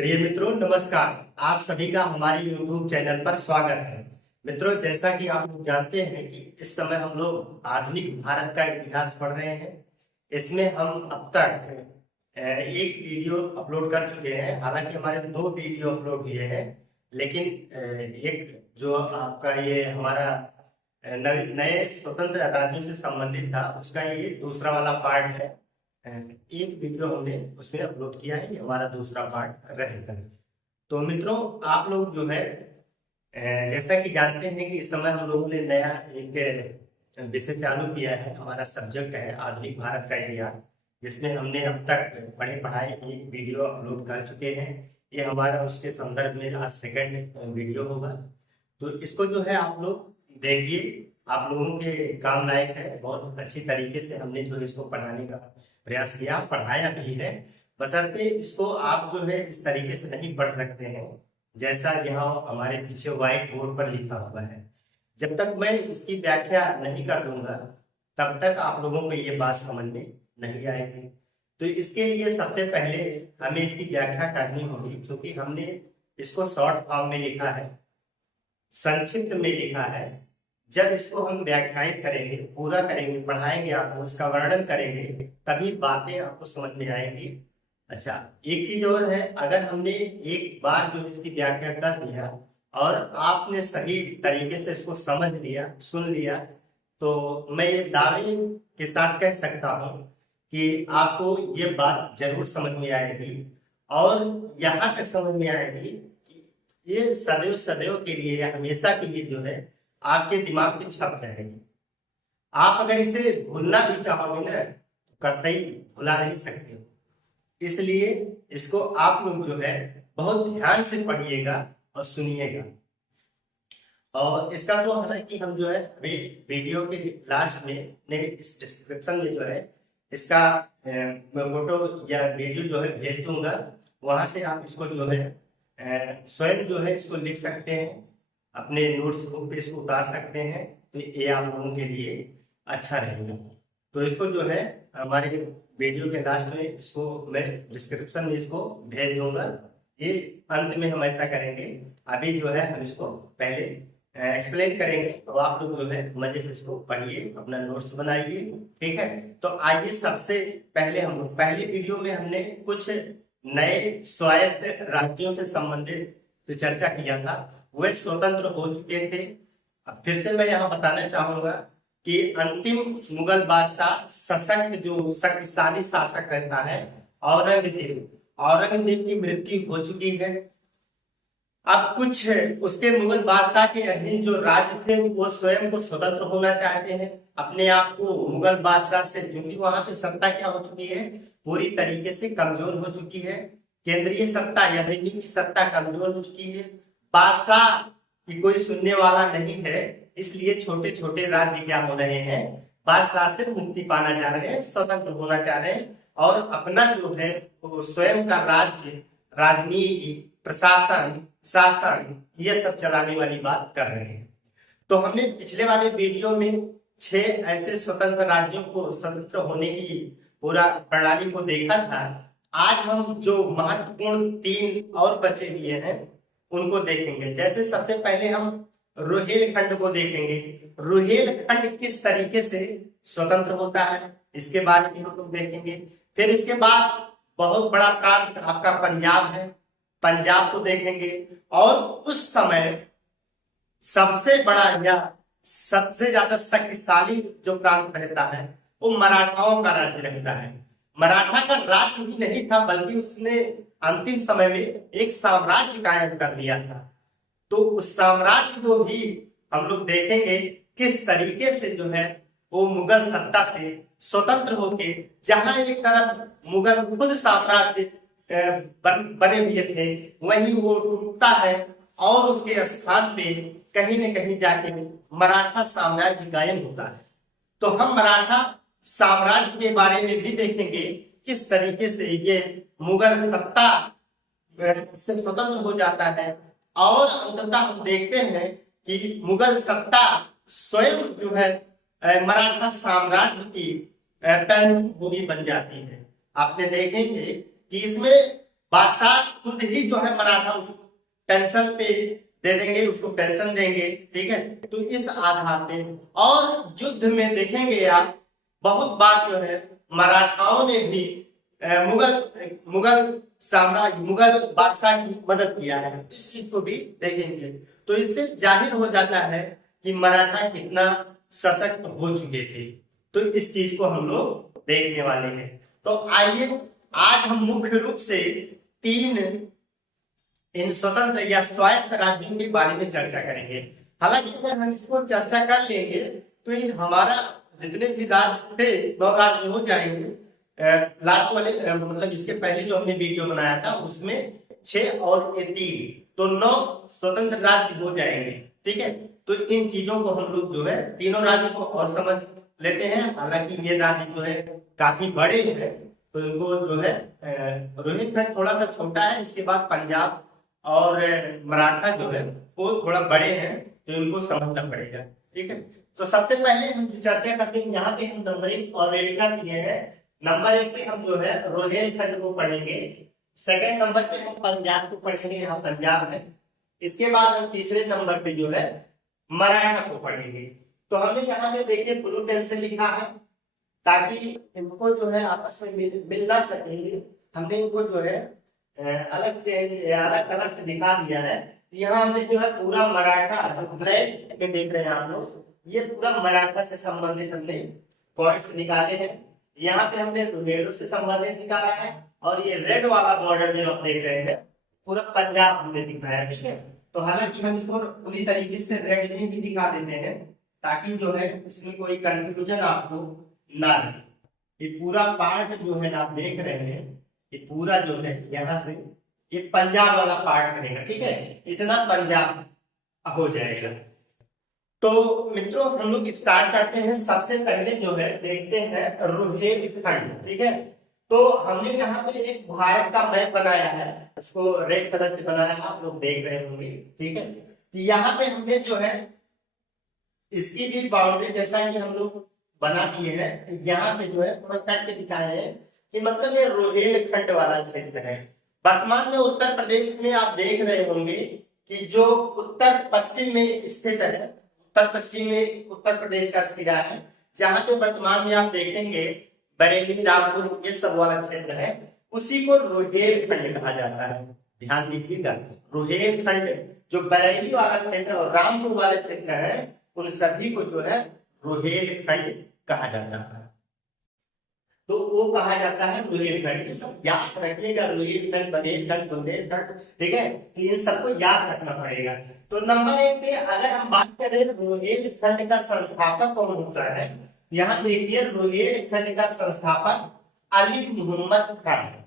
प्रिय मित्रों, नमस्कार। आप सभी का हमारे YouTube चैनल पर स्वागत है। मित्रों, जैसा कि आप लोग जानते हैं कि इस समय हम लोग आधुनिक भारत का इतिहास पढ़ रहे हैं। इसमें हम अब तक एक वीडियो अपलोड कर चुके हैं। हालांकि हमारे 2 वीडियो अपलोड हुए हैं, लेकिन एक जो आपका ये हमारा नए स्वतंत्र राज्यों से संबंधित था, उसका ये दूसरा वाला पार्ट है। एक वीडियो हमने उसमें अपलोड किया है, ये हमारा दूसरा पार्ट रहेगा। तो मित्रों, आप लोग जो है जैसा कि जानते हैं कि इस समय हम लोगों ने नया एक विषय चालू किया है। हमारा सब्जेक्ट है आधुनिक भारत का इतिहास, जिसमें हमने अब तक पढ़े पढ़ाए एक वीडियो अपलोड कर चुके हैं। ये हमारा उसके संदर्भ में आज सेकंड वीडियो होगा। तो इसको जो है आप लोग देखिए, आप लोगों के काम लायक है। बहुत अच्छी तरीके से हमने जो है इसको पढ़ाने का प्रयास किया, पढ़ाया भी है। बशर्ते इसको आप जो है इस तरीके से नहीं पढ़ सकते हैं जैसा यहाँ हमारे पीछे व्हाइट बोर्ड पर लिखा हुआ है। जब तक मैं इसकी व्याख्या नहीं कर दूंगा, तब तक आप लोगों को ये बात समझ में नहीं आएगी। तो इसके लिए सबसे पहले हमें इसकी व्याख्या करनी होगी, क्योंकि हमने इसको शॉर्ट फॉर्म में लिखा है, संक्षिप्त में लिखा है। जब इसको हम व्याख्यायित करेंगे, पूरा करेंगे, पढ़ाएंगे, आपको इसका वर्णन करेंगे, तभी बातें आपको समझ में आएंगी। अच्छा, एक चीज और है, अगर हमने एक बार जो इसकी व्याख्या कर दिया और आपने सही तरीके से इसको समझ लिया, सुन लिया, तो मैं ये दावे के साथ कह सकता हूँ कि आपको ये बात जरूर समझ में आएगी। और यहाँ तक समझ में आएगी, ये सदैव सदैव के लिए या हमेशा के लिए जो है आपके दिमाग में छप जाएगी। आप अगर इसे भूलना भी चाहोगे ना, तो कतई भुला नहीं सकते हो। इसलिए इसको आप लोग जो है बहुत ध्यान से पढ़िएगा और सुनिएगा। और इसका तो हालांकि हम जो है अभी वीडियो के लास्ट में इस डिस्क्रिप्शन में जो है इसका फोटो या वीडियो जो है भेज दूंगा। वहां से आप इसको जो है स्वयं जो है इसको लिख सकते हैं, अपने नोट्स बुक पे इसको उतार सकते हैं। तो ये आप लोगों के लिए अच्छा रहेगा। तो इसको जो है हमारे वीडियो के लास्ट में इसको मैं डिस्क्रिप्शन में इसको भेज दूंगा। ये अंत में हम ऐसा करेंगे। अभी जो है हम इसको पहले एक्सप्लेन करेंगे, तो आप लोग जो है मजे से इसको पढ़िए, अपना नोट्स बनाइए। ठीक है, तो आइए सबसे पहले हम लोग पहले वीडियो में हमने कुछ नए स्वायत्त राज्यों से संबंधित चर्चा किया था। वे स्वतंत्र हो चुके थे। अब फिर से मैं यहाँ बताना चाहूंगा कि अंतिम मुगल बादशाह सशक्त जो शक्तिशाली शासक रहता है औरंगजेब की मृत्यु हो चुकी है। अब कुछ उसके मुगल बादशाह के अधीन जो राज्य थे, वो स्वयं को स्वतंत्र होना चाहते हैं, अपने आप को मुगल बादशाह से, क्योंकि वहां पे सत्ता क्या हो चुकी है, पूरी तरीके से कमजोर हो चुकी है। केंद्रीय सत्ता या दिल्ली की सत्ता कमजोर हो चुकी है। बादशाह की कोई सुनने वाला नहीं है, इसलिए छोटे छोटे राज्य क्या हो रहे हैं, बादशाह से मुक्ति पाना चाह रहे हैं, स्वतंत्र होना चाह रहे हैं और अपना जो है वो स्वयं का राज्य, राजनीति, प्रशासन, शासन, ये सब चलाने वाली बात कर रहे हैं। तो हमने पिछले वाले वीडियो में 6 ऐसे स्वतंत्र राज्यों को स्वतंत्र होने की पूरा प्रणाली को देखा था। आज हम जो महत्वपूर्ण 3 और बचे हुए हैं उनको देखेंगे। जैसे सबसे पहले हम रुहेलखंड को देखेंगे। रुहेलखंड किस तरीके से स्वतंत्र होता है, इसके बारे में हम लोग देखेंगे। फिर इसके बाद बहुत बड़ा प्रांत आपका पंजाब है, पंजाब को देखेंगे। और उस समय सबसे बड़ा या सबसे ज्यादा शक्तिशाली जो प्रांत रहता है, वो मराठाओं का राज्य रहता है। मराठा का राज्य ही नहीं था, बल्कि उसने अंतिम समय में एक साम्राज्य कायम कर लिया था। तो उस साम्राज्य को भी हम लोग देखेंगे किस तरीके से जो है वो मुगल सत्ता से स्वतंत्र होके, जहां एक तरफ मुगल खुद साम्राज्य बने हुए थे, वहीं वो टूटता है और उसके स्थान पे कहीं न कहीं जाके मराठा साम्राज्य कायम होता है। तो हम मराठा साम्राज्य के बारे में भी देखेंगे, किस तरीके से ये मुगल सत्ता से स्वतंत्र हो जाता है। और अंततः हम देखते हैं कि मुगल सत्ता स्वयं जो है मराठा साम्राज्य की पेंशन भूमि बन जाती है। आपने देखेंगे कि इसमें बादशाह खुद ही जो है मराठा उसको पेंशन पे दे देंगे, उसको पेंशन देंगे, ठीक है। तो इस आधार पे और युद्ध में देखेंगे आप बहुत बार जो है मराठाओं ने भी मुगल मुगल साम्राज्य मुगल बादशाह की मदद किया है, इस चीज को भी देखेंगे। तो इससे जाहिर हो जाता है कि मराठा कितना सशक्त हो चुके थे। तो इस चीज को हम लोग देखने वाले हैं। तो आइए आज हम मुख्य रूप से 3 इन स्वतंत्र या स्वायत्त राज्यों के बारे में चर्चा करेंगे। हालांकि अगर हम इसको चर्चा कर लेंगे तो ये हमारा जितने भी राज्य थे 9 राज्य हो जाएंगे। लास्ट वाले मतलब इसके पहले जो हमने वीडियो बनाया था उसमें 6 और ये 3 तो 9 स्वतंत्र राज्य हो जाएंगे, ठीक है। तो इन चीजों को हम लोग जो है तीनों राज्यों को और समझ लेते हैं। हालांकि ये राज्य जो है काफी बड़े हैं, तो इनको जो है रोहिलखंड थोड़ा सा छोटा है, इसके बाद पंजाब और मराठा जो है वो थोड़ा बड़े हैं, तो इनको समझना पड़ेगा, ठीक है। तो सबसे पहले हम जो चर्चा करते हैं, यहाँ पे हम नंबरिंग ऑलरेडी कर दिए हैं। नंबर 1 पे हम जो है रोहिलखंड को पढ़ेंगे, सेकंड नंबर पे हम पंजाब को पढ़ेंगे, यहाँ पंजाब है। इसके बाद हम तीसरे नंबर पे जो है मराठा को पढ़ेंगे। तो हमने यहाँ पे देखिए ब्लू पेन से लिखा है ताकि इनको जो है आपस में मिल ना सके, हमने इनको जो है अलग कलर से दिखा दिया है। यहाँ हमने जो है पूरा मराठा जो ब्लैक पे देख रहे हैं आप लोग, ये पूरा मराठा से संबंधित हमने पॉइंट्स निकाले हैं। यहाँ पे हमने रोहिल्खंड से संबंधित निकाला है और ये रेड वाला बॉर्डर जो आप देख रहे हैं पूरा पंजाब हमने दिखाया, ठीक है। तो हालांकि हम इसको पूरी तरीके से रेड में भी दिखा देते हैं ताकि जो है इसमें कोई कंफ्यूजन आपको ना रहे। ये पूरा पार्ट जो है आप देख रहे हैं, ये पूरा जो है यहाँ से ये पंजाब वाला पार्ट रहेगा, ठीक है। इतना पंजाब हो जाएगा। तो मित्रों हम लोग स्टार्ट करते हैं। सबसे पहले जो है देखते हैं रोहिलखंड, ठीक है। तो हमने यहाँ पे एक भारत का मैप बनाया है, उसको रेड कलर से बनाया है, आप लोग देख रहे होंगे, ठीक है। तो यहाँ पे हमने जो है इसकी भी बाउंड्री जैसा कि हम लोग बना दिए हैं, यहाँ पे जो है थोड़ा कट के दिखाए हैं कि मतलब ये रोहिलखंड वाला क्षेत्र है। वर्तमान में उत्तर प्रदेश में आप देख रहे होंगे कि जो उत्तर पश्चिम में स्थित है, उत्तर पश्चिम में उत्तर प्रदेश का सिरा है, जहाँ पे वर्तमान में आप देखेंगे बरेली, रामपुर, ये सब वाला क्षेत्र है, उसी को रोहिलखंड कहा जाता है। ध्यान दीजिएगा, रोहिलखंड जो बरेली वाला क्षेत्र और रामपुर वाला क्षेत्र है, उन सभी को जो है रोहिलखंड कहा जाता है। तो वो कहा जाता है रोहिलखंड। ये सब याद रखिएगा, रोहिलखंड, बघेलखंड, बुंदेलखंड, ठीक है। तो इन सबको याद रखना पड़ेगा। तो नंबर 1 पे अगर हम बात करें रोहिलखंड का संस्थापक कौन होता है, यहाँ देखिए रोहिलखंड का संस्थापक अली मोहम्मद खान है।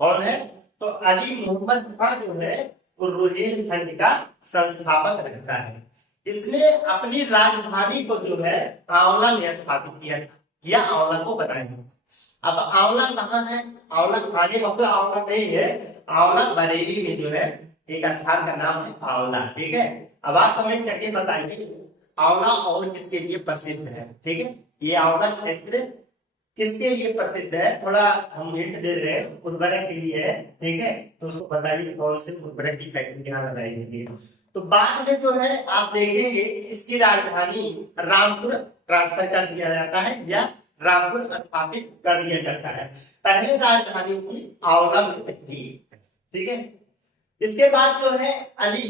कौन है? तो अली मोहम्मद खान जो है वो रोहिलखंड का संस्थापक रहता है। इसने अपनी राजधानी को जो है आंवला में स्थापित किया था, या आंवला को बनाया। अब आंवला कहाँ है? आंवला खाने वाला आंवला नहीं है, आंवला बरेली में जो है एक स्थान का नाम है आंवला, ठीक है। अब आप कमेंट करके बताएंगे आंवला और किसके लिए प्रसिद्ध है, ठीक है। ये आंवला क्षेत्र किसके लिए प्रसिद्ध है, थोड़ा हम हिंट दे रहे हैं, उर्वरक के लिए है, ठीक है। तो उसको बताइए कौन से उर्वरक की फैक्ट्री यहाँ लगाई गई है। तो बाद में जो है आप देखेंगे इसकी राजधानी रामपुर ट्रांसफर कर दिया जाता है या रामपुर स्थापित कर दिया जाता है। पहले राजधानी की आंवला में थी, ठीक है। इसके बाद जो है अली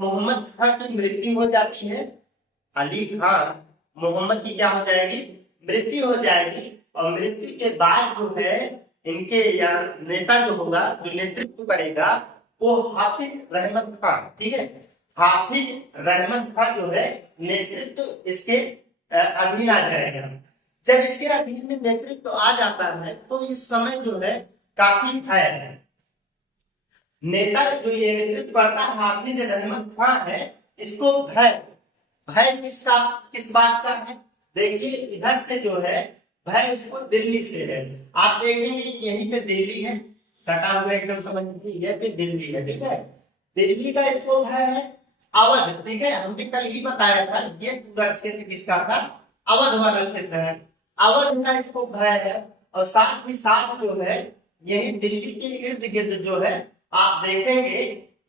मोहम्मद खान की मृत्यु हो जाती है। अली खान मोहम्मद की क्या हो जाएगी? मृत्यु हो जाएगी। और मृत्यु के बाद जो है इनके या नेता जो होगा, जो नेतृत्व करेगा, वो हाफिज रहमत खान, ठीक है। हाफिज रहमत खान जो है नेतृत्व इसके अधीन आ जाएगा। जब इसके अधीन में नेतृत्व आ जाता है तो इस समय जो है काफी भय है। नेता जो ये नेतृत्व करता है हाफिज रहमत खान है, इसको भय किस बात का है? देखिए इधर से जो है भय इसको दिल्ली से है। आप देखेंगे यहीं पे दिल्ली है, सटा हुआ एकदम समझ लीजिए, ये पे दिल्ली है, ठीक है। दिल्ली का इसको भय है। अवध, ठीक है, हमने कल ही बताया था ये पूरा क्षेत्र किसका था? अवध वाला क्षेत्र है। अवध का इसको भय है। और साथ ही साथ जो है यही दिल्ली के इर्द गिर्द जो है आप देखेंगे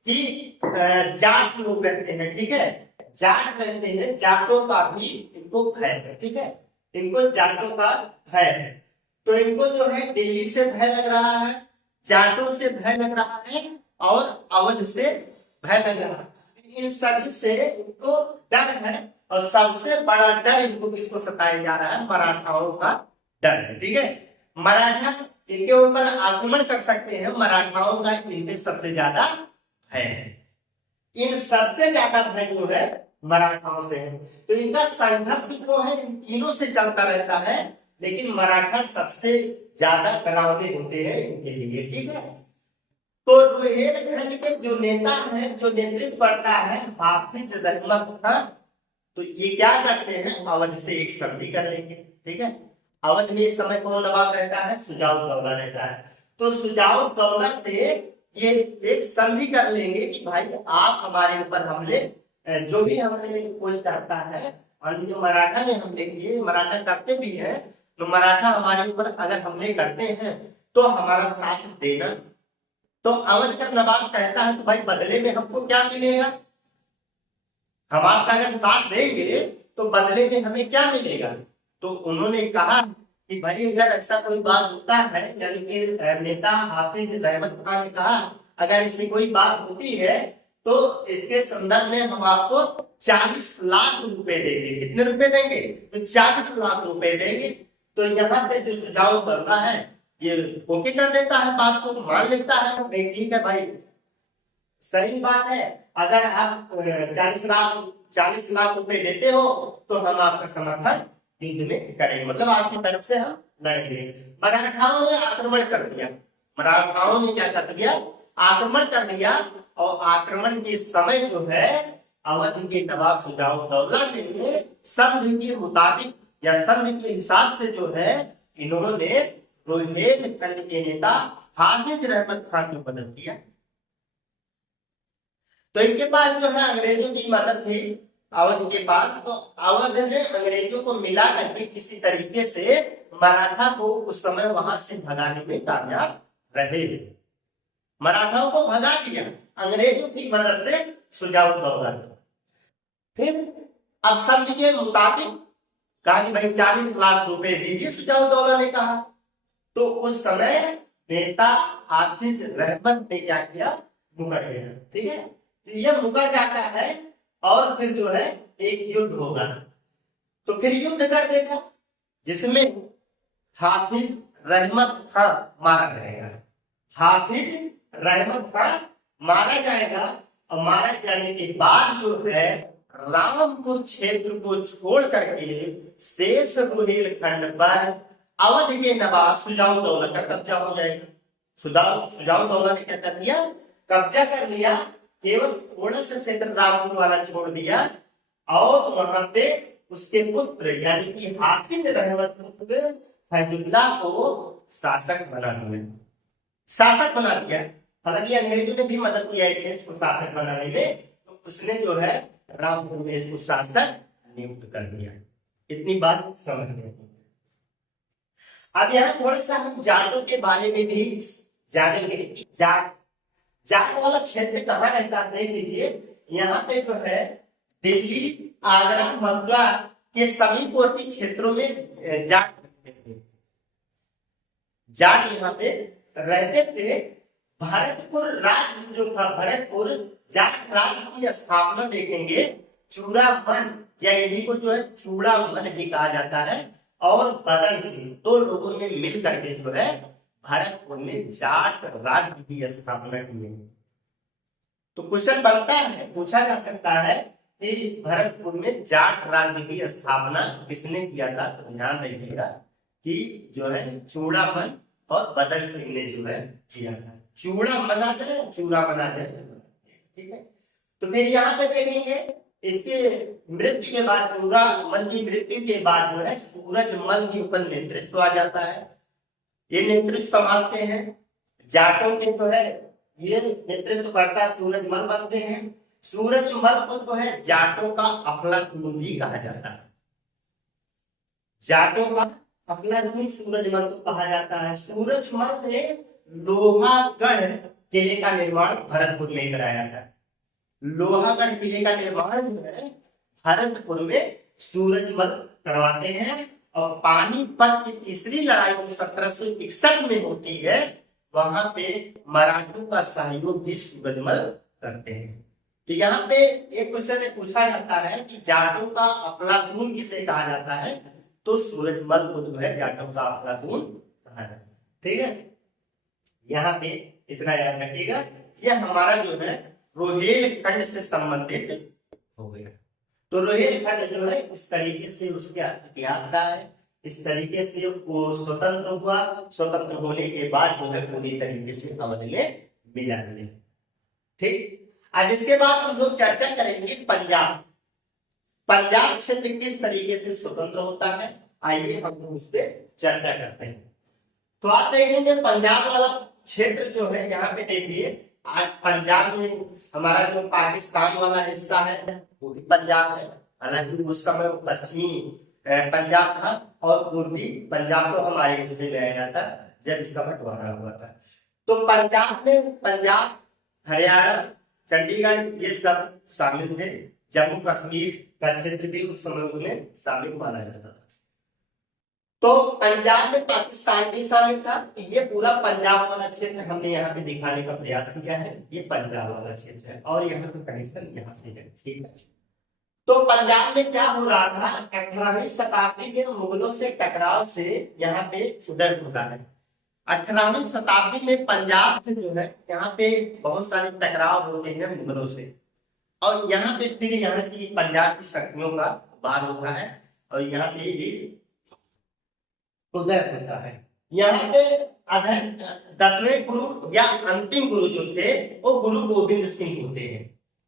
कि जाट लोग रहते हैं, ठीक है, जाट रहते हैं, जाटों का भी इनको भय है, ठीक है, इनको जाटों का भय है। तो इनको जो है दिल्ली से भय लग रहा है, जाटों से भय लग रहा है और अवध से भय लग रहा है। इन सभी से इनको डर है और सबसे बड़ा डर इनको किसको सताया जा रहा है, मराठाओं का डर है, ठीक है। मराठा इनके ऊपर आक्रमण कर सकते हैं, मराठाओं का इनपे सबसे ज्यादा भय है। इन सबसे ज्यादा भय जो है मराठाओं से है। तो इनका संघर्ष जो है इन तीनों से चलता रहता है, लेकिन मराठा सबसे ज्यादा डरावने होते हैं इनके लिए, ठीक है। तो रुहेलखंड के जो नेता है, जो नेतृत्व करता है हाफिज रहमत खान, तो ये क्या करते हैं, अवध से एक संधि कर लेंगे, ठीक है। अवध में इस समय कौन नवाब रहता है, सुजाउद्दौला रहता है। तो सुजाउद्दौला से ये एक संधि कर लेंगे कि भाई आप हमारे ऊपर हमले, जो भी हमले कोई करता है, और जो मराठा ने हमले किए, मराठा करते भी है, तो मराठा हमारे ऊपर अगर हमले करते हैं तो हमारा साथ देना। तो अवध का नवाब कहता है तो भाई बदले में हमको क्या मिलेगा, हम आपका अगर साथ देंगे तो बदले में हमें क्या मिलेगा। तो उन्होंने कहा कि भाई अगर ऐसा कोई बात होता है, यानी कि नेता हाफिज रहमत खान ने कहा अगर इससे कोई बात होती है तो इसके संदर्भ में हम आपको 40 लाख रुपए देंगे। कितने रुपए देंगे, तो 40 लाख रुपए देंगे। तो यहाँ पे जो सुझाव करना है ये ओके कर देता है, बात को मान लेता है, नहीं ठीक है भाई सही बात है, अगर आप 40 लाख रुपए देते हो तो हम आपका समर्थन युद्ध में करेंगे, मतलब आपकी तरफ से हम लड़ेंगे। मराठाओं ने आक्रमण कर दिया, मराठाओं ने क्या कर दिया, आक्रमण कर दिया। और आक्रमण के समय जो है अवध के नवाब सुजाउद्दौला ने संधि के मुताबिक या संधि के हिसाब से जो है इन्होंने रुहेलखंड के नेता हाफिज रहमत खान को मदद किया। तो इनके पास जो है अंग्रेजों की मदद थी अवध के पास, तो अवध ने अंग्रेजों को मिला करके किसी तरीके से मराठा को उस समय वहां से भगाने में कामयाब रहे, मराठाओं को भगा दिया अंग्रेजों की मदद से सुजाउद्दौला ने। फिर अब संधि के मुताबिक कहा कि भाई 40 लाख रुपए दीजिए, सुजाउद्दौला ने कहा। तो उस समय नेता हाफिज रहमत ने क्या किया, मुकर गया, ठीक है। तो यह मुकर जाता है और फिर जो है एक युद्ध होगा। तो फिर युद्ध कर देगा जिसमें हाफिज रहमत खान मारा जाएगा, हाफिज रहमत खान मारा जाएगा। और मारा जाने के बाद जो है रामपुर क्षेत्र को छोड़ करके शेष रुहेलखंड पर अवध के नवाब सुजाउद्दौला का कब्जा हो जाएगा। सुजाउद्दौला ने क्या कर दिया, कब्जा कर लिया, केवल थोड़ा सा क्षेत्र रामपुर वाला छोड़ दिया और वहां पे उसके पुत्र यानी कि हाफिज रहमत पुत्र फैजुल्लाह को शासक बना दिया, शासक बना दिया। हालांकि अंग्रेजों ने भी मदद किया इसको शासक बनाने में, तो उसने जो है रामपुर में इसको शासक नियुक्त कर दिया। इतनी बात समझ में। अब यहाँ थोड़ा सा हम जाटों के बारे में भी जानेंगे। जाट वाला क्षेत्र कहाँ रहता है देख लीजिए, यहाँ पे जो है दिल्ली, आगरा, मथुरा के समीपवर्ती क्षेत्रों में जाट रहते थे, जाट यहाँ पे रहते थे। भरतपुर राज्य जो था, भरतपुर जाट राज्य की स्थापना देखेंगे चूड़ामन या इन्हीं को जो है चूड़ामन भी कहा जाता है, और बदन सिंह दो लोगों ने मिल करके जो है भरतपुर में जाट राज्य की स्थापना की है। तो क्वेश्चन बनता है, पूछा जा सकता है कि भरतपुर में जाट राज्य की स्थापना किसने किया था। तो ध्यान रखिएगा कि जो है चूड़ामन और बदन सिंह ने जो है किया था। चूड़ा मना जाए, चूड़ा मना जाए, ठीक है। तो फिर यहाँ पे देखेंगे इसके मृत्यु के बाद, चूड़ामन की मृत्यु के बाद जो है सूरजमल के ऊपर नेतृत्व आ जाता है। ये नेतृत्व संभालते हैं जाटों के जो है, ये नेतृत्व करता सूरजमल बनते हैं। सूरजमल को जो है जाटों का अफलातून भी कहा जाता है, जाटों का अफलातून सूरजमल को कहा जाता है। सूरजमल ने लोहागढ़ किले का निर्माण भरतपुर में कराया था। लोहागढ़ किले का निर्माण जो है भरतपुर में सूरजमल करवाते हैं। और पानीपत की तीसरी लड़ाई जो 1761 में होती है, वहां पे मराठों का सहयोग भी सूरजमल करते हैं। तो यहाँ पे एक क्वेश्चन पूछा जाता है कि जाटों का अफलातून किसे कहा जाता है, तो सूरजमल को जो है जाटों का अफलातून कहा जाता है। ठीक है, यहाँ पे इतना याद रखिएगा। यह हमारा जो है रोहेलखंड से संबंधित हो गया। तो रोहेलखंड जो है इस तरीके से उसका इतिहास रहा है, इस तरीके से वो स्वतंत्र हुआ। स्वतंत्र होने के बाद जो है पूरी तरीके से अवध में मिला है। ठीक, अब इसके बाद हम लोग चर्चा करेंगे पंजाब। पंजाब क्षेत्र किस तरीके से स्वतंत्र होता है, आइए हम लोग उस पर चर्चा करते हैं। तो आप देखेंगे पंजाब वाला क्षेत्र जो है, यहाँ पे देखिए आज पंजाब में हमारा जो पाकिस्तान वाला हिस्सा है वो भी पंजाब है। हालांकि उस समय पश्चिमी पंजाब था और पूर्वी पंजाब तो हमारे हिस्से में आया था जब इसका बंटवारा हुआ था। तो पंजाब में पंजाब, हरियाणा, चंडीगढ़ ये सब शामिल थे। जम्मू कश्मीर का क्षेत्र भी उस समय उसमें शामिल माना जाता था। तो पंजाब में पाकिस्तान भी शामिल था। ये पूरा पंजाब वाला क्षेत्र हमने यहाँ पे दिखाने का प्रयास किया है। ये पंजाब वाला क्षेत्र है और यहाँ पे कनेक्शन यहाँ से है। ठीक है, तो पंजाब में क्या हो रहा था, 18वीं शताब्दी में मुगलों से टकराव से यहाँ पे उदय होता है। 18वीं शताब्दी में पंजाब से जो है यहाँ पे बहुत सारे टकराव होते हैं मुगलों से, और यहाँ पे फिर यहाँ की पंजाब की शक्तियों का उभार होता है और यहाँ पे उदय होता है। यहाँ पे 10वें गुरु या अंतिम गुरु जो थे वो गुरु गोविंद सिंह होते हैं।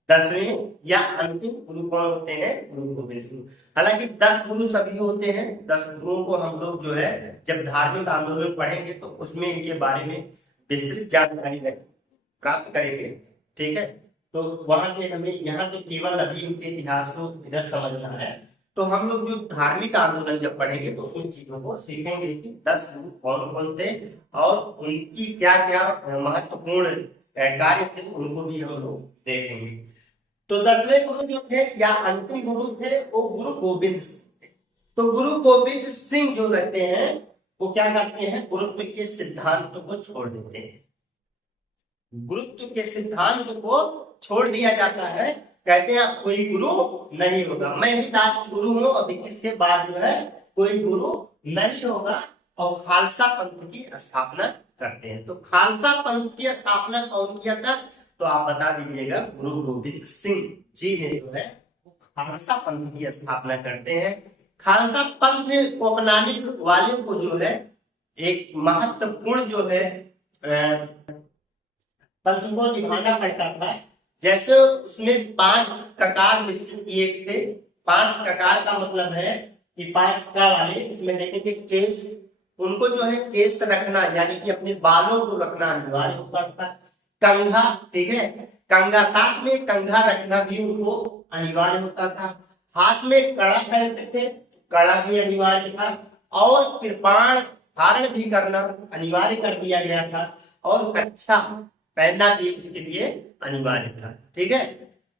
10वें या अंतिम गुरु कौन होते हैं, गुरु गोविंद सिंह। हालांकि 10 गुरु सभी होते हैं। 10 गुरुओं को हम लोग जो है जब धार्मिक आंदोलन पढ़ेंगे तो उसमें इनके बारे में विस्तृत जानकारी प्राप्त करेंगे। ठीक है, तो वहां पे हमें यहाँ पे केवल अभी इनके इतिहास को इधर समझना है। तो हम लोग जो धार्मिक आंदोलन जब पढ़ेंगे तो उन चीजों को सीखेंगे कि 10 गुरु कौन कौन थे और उनकी क्या क्या महत्वपूर्ण कार्य थे, उनको भी हम लोग देखेंगे। तो 10वें गुरु जो थे या अंतिम गुरु थे वो गुरु गोविंद सिंह थे। तो गुरु गोविंद सिंह जो रहते हैं वो क्या करते हैं, गुरुत्व के सिद्धांत को छोड़ देते हैं। गुरुत्व के सिद्धांत को छोड़ दिया जाता है। कहते हैं कोई गुरु नहीं होगा, मैं ही लास्ट गुरु हूं, अभी इसके बाद जो है कोई गुरु नहीं होगा, और खालसा पंथ की स्थापना करते हैं। तो खालसा पंथ की स्थापना कौन किया था, तो आप बता दीजिएगा। गुरु गोविंद सिंह जी ने जो है खालसा पंथ की स्थापना करते हैं। खालसा पंथ को अपनाने वाले को जो है एक महत्वपूर्ण जो है पंथ को निभाना पड़ता था। जैसे उसमें 5 ककार निश्चित किए थे। 5 ककार का मतलब है कि 5 का वाले इसमें देखेंगे केस, उनको जो है केस रखना यानी कि अपने बालों को रखना अनिवार्य होता था। कंघा, ठीक है, कंघा साथ में कंघा रखना भी उनको अनिवार्य होता था। हाथ में कड़ा पहनते थे, कड़ा भी अनिवार्य था। और कृपाण धारण भी करना अनिवार्य कर दिया गया था। और कच्छा पहनना भी इसके लिए अनिवार्य था। ठीक है,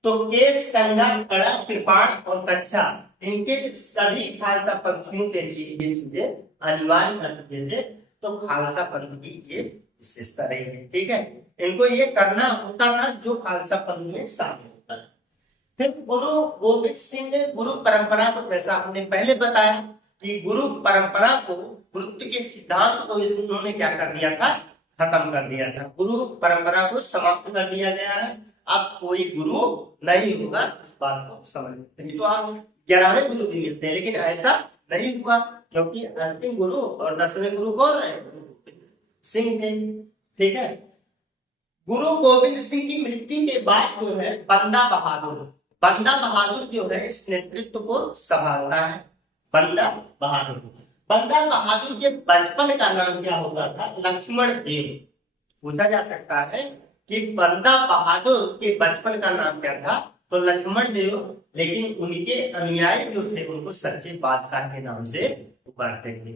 तो केस, कंघा, कड़ा, कृपाण और कच्छा, इनके सभी खालसा पंथियों के लिए ये चीजें अनिवार्य कर दिए थे। तो खालसा पंथ की ये विशेषता रही है। ठीक है, इनको ये करना होता था जो खालसा पंथ में शामिल होता था। फिर गुरु गोविंद सिंह ने गुरु परंपरा को, जैसा हमने पहले बताया कि गुरु परंपरा को, गुरुत्व के सिद्धांत को इन्होंने क्या कर दिया था, खत्म कर दिया था। गुरु परंपरा को समाप्त कर दिया गया है। अब कोई गुरु नहीं होगा, इस बात को समझ लेते हैं। तो आप 11वें गुरु भी मिलते हैं, लेकिन ऐसा नहीं हुआ क्योंकि अंतिम गुरु और 10वें गुरु कौन है, गुरु गोविंद सिंह थे। ठीक है, गुरु गोविंद सिंह की मृत्यु के बाद जो है बंदा बहादुर जो है इस नेतृत्व को संभालता है। बंदा बहादुर के बचपन का नाम क्या होता था, लक्ष्मण देव। पूछा जा सकता है कि बंदा बहादुर के बचपन का नाम क्या था, तो लक्ष्मण देव। लेकिन उनके अनुयायी जो थे उनको सच्चे बादशाह के नाम से पुकारते थे।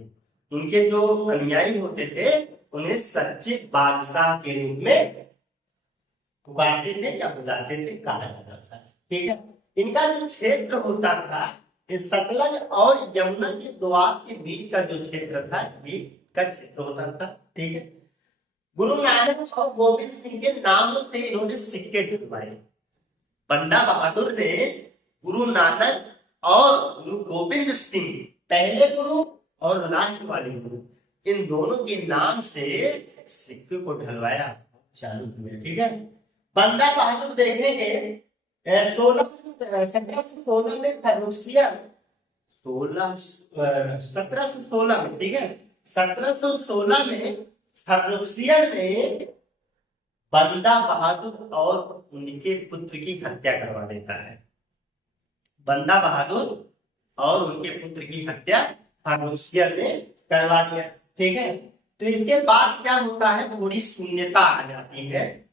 उनके जो अनुयायी होते थे उन्हें सच्चे बादशाह के रूप में पुकारते थे या बुलाते थे, कहा जाता था। ठीक है, इनका जो क्षेत्र होता था, इस सतलज और यमुना के दोआब के बीच का जो क्षेत्र था, ये का क्षेत्र होता था। ठीक है, गुरु नानक और गोविंद सिंह के नामों से इन्होंने सिक्के ढलवाए। बंदा बहादुर ने गुरु नानक और गुरु गोविंद सिंह, पहले गुरु और लास्ट वाले गुरु, इन दोनों के नाम से सिक्के को ढलवाया चालू हुए। ठीक है, बंदा बहादुर देखेंगे 1716 में फर्रुखिया 1716 में, ठीक है, 1716 में फर्रुखिया ने बंदा बहादुर और उनके पुत्र की हत्या करवा देता है। बंदा बहादुर और उनके पुत्र की हत्या फर्रुखिया ने करवा दिया। ठीक है, तो इसके बाद क्या होता है, थोड़ी शून्यता आ जाती है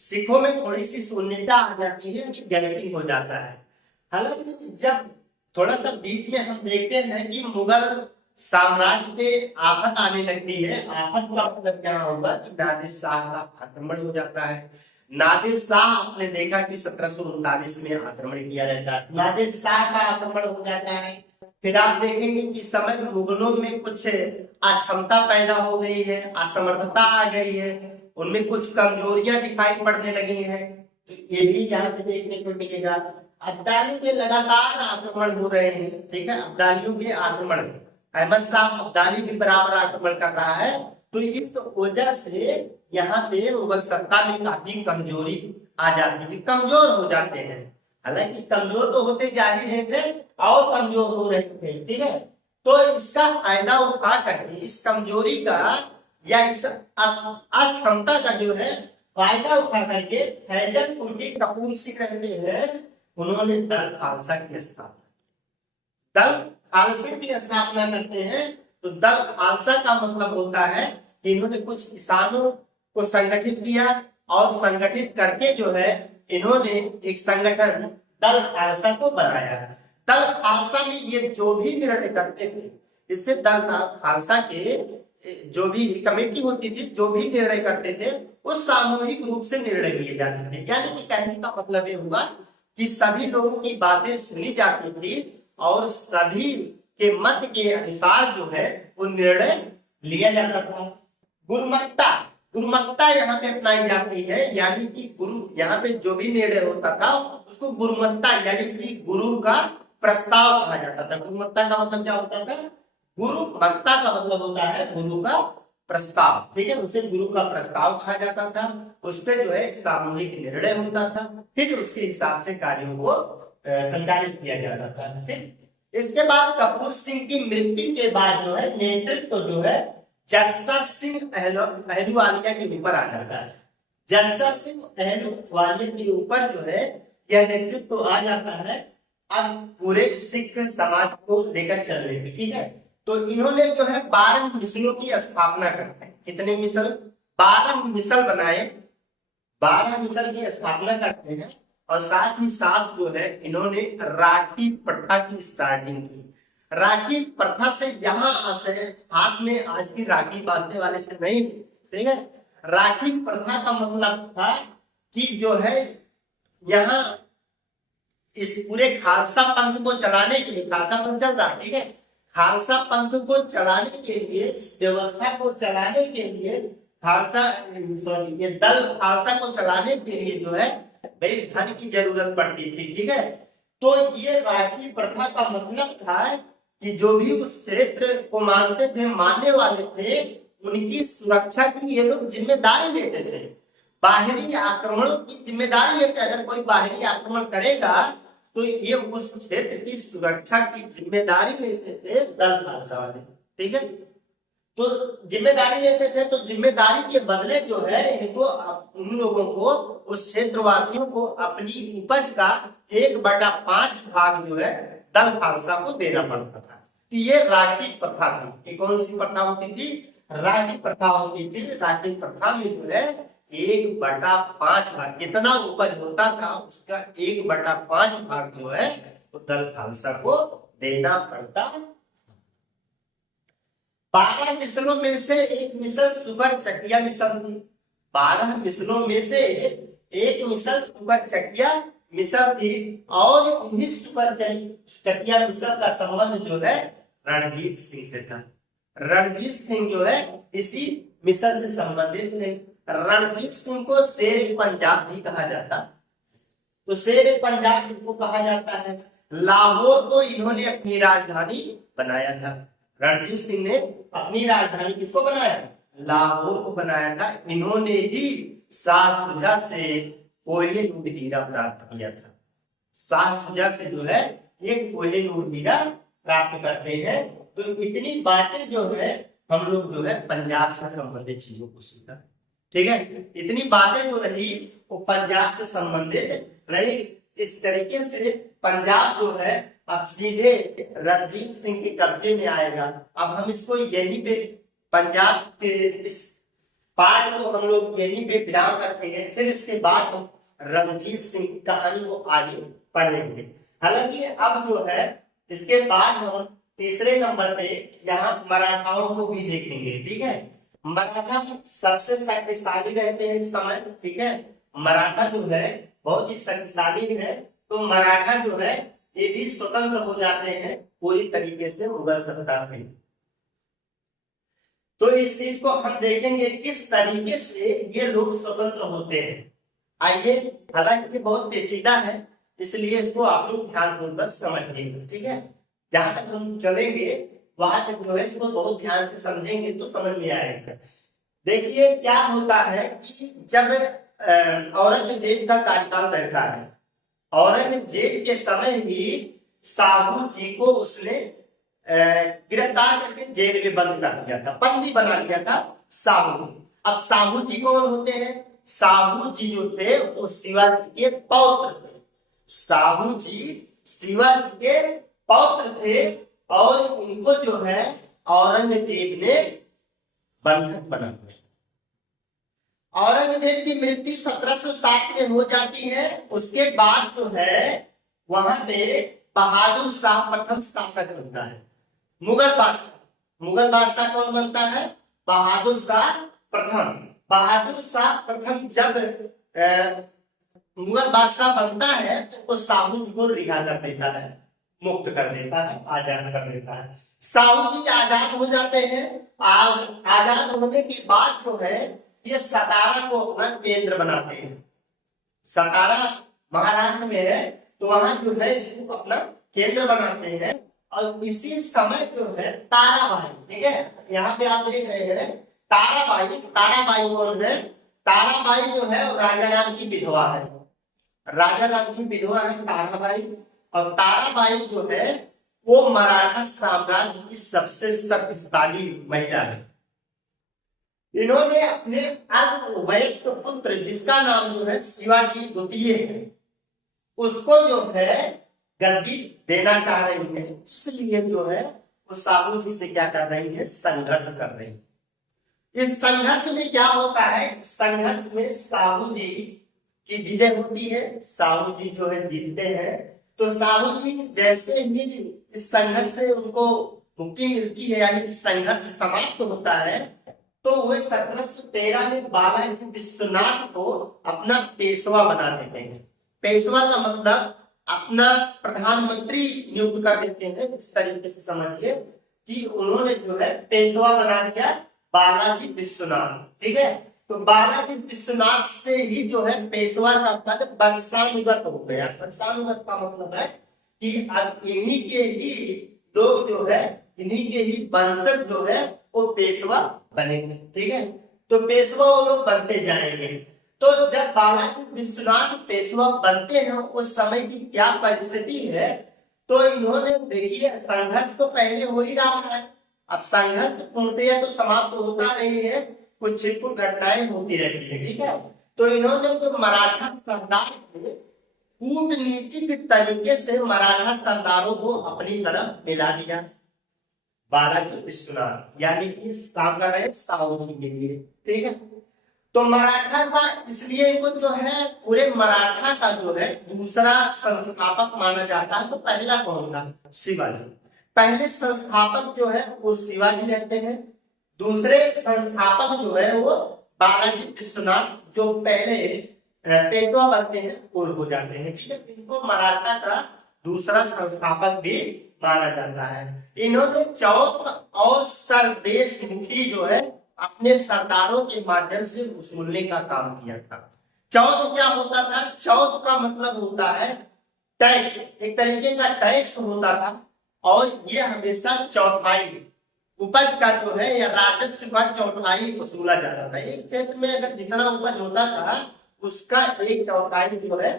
सिखों में थोड़ी सी शून्यता आ जाती है, गैपिंग हो जाता है। हालांकि जब थोड़ा सा बीच में हम देखते हैं कि मुगल साम्राज्य पे आफत आने लगती है। आफत का मतलब क्या होगा कि नादिर शाह का आक्रमण हो जाता है। नादिर शाह, आपने देखा कि 1739 में आक्रमण किया रहता है, नादिर शाह का आक्रमण हो जाता है। फिर आप देखेंगे कि समय मुगलों में कुछ अक्षमता पैदा हो गई है, असमर्थता आ गई है, उनमें कुछ कमजोरियां दिखाई पड़ने लगी हैं, तो ये भी यहाँ पे देखने को मिलेगा। अब्दाली में लगातार आक्रमण हो रहे हैं। ठीक है, अब्दालियों के आक्रमण, अहमद शाह अब्दाली भी बराबर आक्रमण कर रहा है, तो इस वजह से यहाँ पे मुगल सत्ता में काफी कमजोरी आ जाती है, कमजोर हो जाते हैं। हालांकि कमजोर तो होते जा ही रहे थे और कमजोर हो रहे थे। ठीक है, तो इसका फायदा उठा करके, इस कमजोरी का या इस अक्षमता का जो है फायदा उठा करके फैजलपुर के कपूर सिंह रहते हैं, उन्होंने दल खालसा की स्थापना, दल खालसा की स्थापना करते हैं। तो दल खालसा का मतलब होता है कि इन्होंने कुछ किसानों को संगठित किया और संगठित करके जो है इन्होंने एक संगठन दल खालसा को बनाया। दल खालसा में ये जो भी निर्णय करते थे, इससे दल खालसा के जो भी कमेटी होती थी, जो भी निर्णय करते थे, वो सामूहिक रूप से निर्णय लिए जाते थे। यानी कि कहने का मतलब ये हुआ कि सभी लोगों की बातें सुनी जाती थी और सभी के मत के अनुसार जो है वो निर्णय लिया जाता था। गुरुमत्ता यहाँ पे अपनाई जाती है, यानी कि गुरु, यहाँ पे जो भी निर्णय होता था उसको गुरुमत्ता यानी कि गुरु का प्रस्ताव कहा जाता था। गुरुमत्ता का मतलब क्या होता था, गुरुमत्ता का मतलब होता है गुरु का प्रस्ताव। ठीक है, उसे गुरु का प्रस्ताव कहा जाता था। उस पर जो है सामूहिक निर्णय होता था, फिर उसके हिसाब से कार्यों को संचालित किया जाता था। ठीक, इसके बाद कपूर सिंह की मृत्यु के बाद जो है नेतृत्व तो जो है जस्सा सिंह अहलूवालिया के ऊपर आ जाता है। जस्सा सिंह अहलूवालिया के ऊपर जो है यह नेतृत्व तो आ जाता है अब पूरे सिख समाज को लेकर चलने की। ठीक है, तो इन्होंने जो है 12 मिसलों की स्थापना करते हैं। कितने मिसल? 12 मिसल बनाए, 12 मिसल की स्थापना करते हैं। और साथ ही साथ जो है इन्होंने राखी प्रथा की स्टार्टिंग की। राखी प्रथा से यहाँ से हाथ में आज की राखी बांधने वाले से नहीं, ठीक है। राखी प्रथा का मतलब था कि जो है यहाँ इस पूरे खालसा पंथ को चलाने के लिए, खालसा पंथ चल रहा, ठीक है, खालसा पंथ को चलाने के लिए, इस व्यवस्था को चलाने के लिए ये दल खालसा को चलाने के लिए जो है भाई धन की जरूरत पड़ती थी। ठीक है, तो ये राखी प्रथा का मतलब था कि जो भी उस क्षेत्र को मानते थे, मानने वाले थे, उनकी सुरक्षा की ये लोग जिम्मेदारी लेते थे। बाहरी आक्रमणों की जिम्मेदारी लेते, अगर कोई बाहरी आक्रमण करेगा तो ये उस क्षेत्र की सुरक्षा की जिम्मेदारी लेते थे दल खालसा वाले। ठीक है, तो जिम्मेदारी लेते थे, तो जिम्मेदारी के बदले जो है इनको, उन लोगों को, उस क्षेत्रवासियों को अपनी उपज का 1/5 भाग जो है दल खालसा को देना पड़ता था। तो ये राखी प्रथा थी। ये कौन सी प्रथा होती थी? राखी प्रथा होती थी। राखी प्रथा में जो है 1/5 भाग, जितना उपज होता था उसका 1/5 भाग जो है वो दल खालसा को देना पड़ता। 12 मिसलों में से एक मिसल सुगर चकिया मिसल थी। 12 मिसलों में से एक मिसल सुगर चकिया मिसल थी और इन्हीं सुगर चकिया मिसल का संबंध जो है रणजीत सिंह से था। रणजीत सिंह जो है इसी मिसल से संबंधित थे। रणजीत सिंह को शेर पंजाब भी कहा जाता, तो शेर पंजाब इनको कहा जाता है। लाहौर को इन्होंने अपनी राजधानी बनाया था। रणजीत सिंह ने अपनी राजधानी किसको बनाया? लाहौर को बनाया था। इन्होंने ही शाह शुजा से कोहिनूर हीरा प्राप्त किया था। शाह शुजा से जो है ये कोहिनूर हीरा प्राप्त करते हैं। तो इतनी बातें जो है हम लोग जो है पंजाब से संबंधित चीजों को सीखा। ठीक है, इतनी बातें जो रही वो पंजाब से संबंधित रही। इस तरीके से पंजाब जो है अब सीधे रणजीत सिंह के कब्जे में आएगा। अब हम इसको यहीं पे पंजाब के इस पार्ट को हम लोग यहीं पे विराम रखेंगे। फिर इसके बाद हम रणजीत सिंह की कहानी को आगे पढ़ेंगे। हालांकि अब जो है इसके बाद हम तीसरे नंबर पे यहाँ मराठाओं को भी देखेंगे। ठीक है, मराठा सबसे शक्तिशाली रहते हैं इस समय। ठीक है, मराठा जो है बहुत ही शक्तिशाली है। तो मराठा जो है ये भी स्वतंत्र हो जाते हैं पूरी तरीके से मुगल सत्ता से। तो इस चीज को हम देखेंगे किस तरीके से ये लोग स्वतंत्र होते हैं। आइए, हालांकि बहुत पेचीदा है इसलिए इसको आप लोग ध्यानपूर्वक समझिए। ठीक है, जहां तक हम चलेंगे वहां तक जो है इसको बहुत ध्यान से समझेंगे तो समझ में आएगा। देखिए क्या होता है कि जब औरंगजेब का कार्यकाल रहता है, औरंगजेब के समय ही साहू जी को उसने गिरफ्तार करके जेल में बंद कर दिया था, बंदी बना दिया था साहू। अब साहू जी कौन होते हैं? साहू जी जो थे वो शिवाजी के पौत्र थे। साहू जी शिवाजी के पौत्र थे और उनको जो है औरंगजेब ने बंधक बना दिया। औरंगजेब की मृत्यु 1760 में हो जाती है। उसके बाद जो है वहां पे बहादुर शाह प्रथम शासक बनता है, मुगल बादशाह। मुगल बादशाह कौन बनता है? बहादुर शाह प्रथम। बहादुर शाह प्रथम जब मुगल बादशाह बनता है तो वो साहू जी को रिहा कर देता है, मुक्त कर देता है, आजाद कर देता है। साहू जी आजाद हो जाते हैं। आजाद होने के बाद जो है ये सतारा को अपना केंद्र बनाते हैं। सतारा महाराष्ट्र में है तो वहां जो है इसको अपना केंद्र बनाते हैं। और इसी समय जो है ताराबाई, ठीक है, यहाँ पे आप देख रहे हैं ताराबाई। ताराबाई कौन है? ताराबाई जो है राजा राम की विधवा है। राजा राम की विधवा है ताराबाई। और ताराबाई जो है वो मराठा साम्राज्य की सबसे शक्तिशाली महिला है। इन्होंने अपने अल्पवयस्क पुत्र जिसका नाम जो है शिवाजी द्वितीय है उसको जो है गद्दी देना चाह रही है। इसलिए जो है वो साहू जी से क्या कर रही है? संघर्ष कर रही है। इस संघर्ष में क्या होता है? संघर्ष में साहू जी की विजय होती है। साहू जी जो है जीतते हैं। तो साहू जी जैसे ही इस संघर्ष से उनको मुक्ति मिलती है, यानी कि संघर्ष समाप्त होता है, तो वे 1713 में बालाजी विश्वनाथ को अपना पेशवा बना देते हैं। पेशवा का मतलब अपना प्रधानमंत्री नियुक्त कर देते हैं। इस तरीके से समझिए कि उन्होंने जो है पेशवा बना दिया बालाजी विश्वनाथ। ठीक है, तो बालाजी विश्वनाथ से ही जो है पेशवा का पद वंशानुगत हो गया। वंशानुगत का मतलब है कि अब इन्हीं के ही लोग जो है, इन्हीं के ही वंशज जो है वो पेशवा बनेंगे। ठीक है, तो पेशवा वो लोग बनते जाएंगे। तो जब बालाजी विश्वनाथ पेशवा बनते हैं उस समय की क्या परिस्थिति है? तो इन्होंने देखिए संघर्ष तो पहले हो ही रहा है। अब संघर्ष पूर्णतया तो समाप्त होता नहीं है, कुछ छिटपुट घटनाएं होती रहती है। ठीक है, तो इन्होंने जो मराठा सरदार थे कूटनीतिक तरीके से मराठा सरदारों को अपनी तरफ मिला दिया। बालाजी विश्वनाथ यानी कि काम कर रहे हैं साहू जी के लिए। ठीक है, तो मराठा का इसलिए इनको जो है पूरे मराठा का जो है दूसरा संस्थापक माना जाता है। तो पहला कौन था? शिवाजी। पहले संस्थापक जो है वो शिवाजी रहते हैं, दूसरे संस्थापक जो है वो बालाजी विश्वनाथ जो पहले पेशवा बनते हैं वो हो जाते हैं। ठीक है, इनको मराठा का दूसरा संस्थापक भी माना जाता है। इन्होंने चौथ और सरदेश मुखी जो है अपने सरदारों के माध्यम से वसूलने का काम किया था। चौथ क्या होता था? चौथ का मतलब होता है टैक्स, एक तरीके का टैक्स होता था और ये हमेशा चौथाई उपज का जो है या राजस्व का चौथाई वसूला जाता था। एक क्षेत्र में अगर जितना उपज होता था उसका एक चौथाई जो है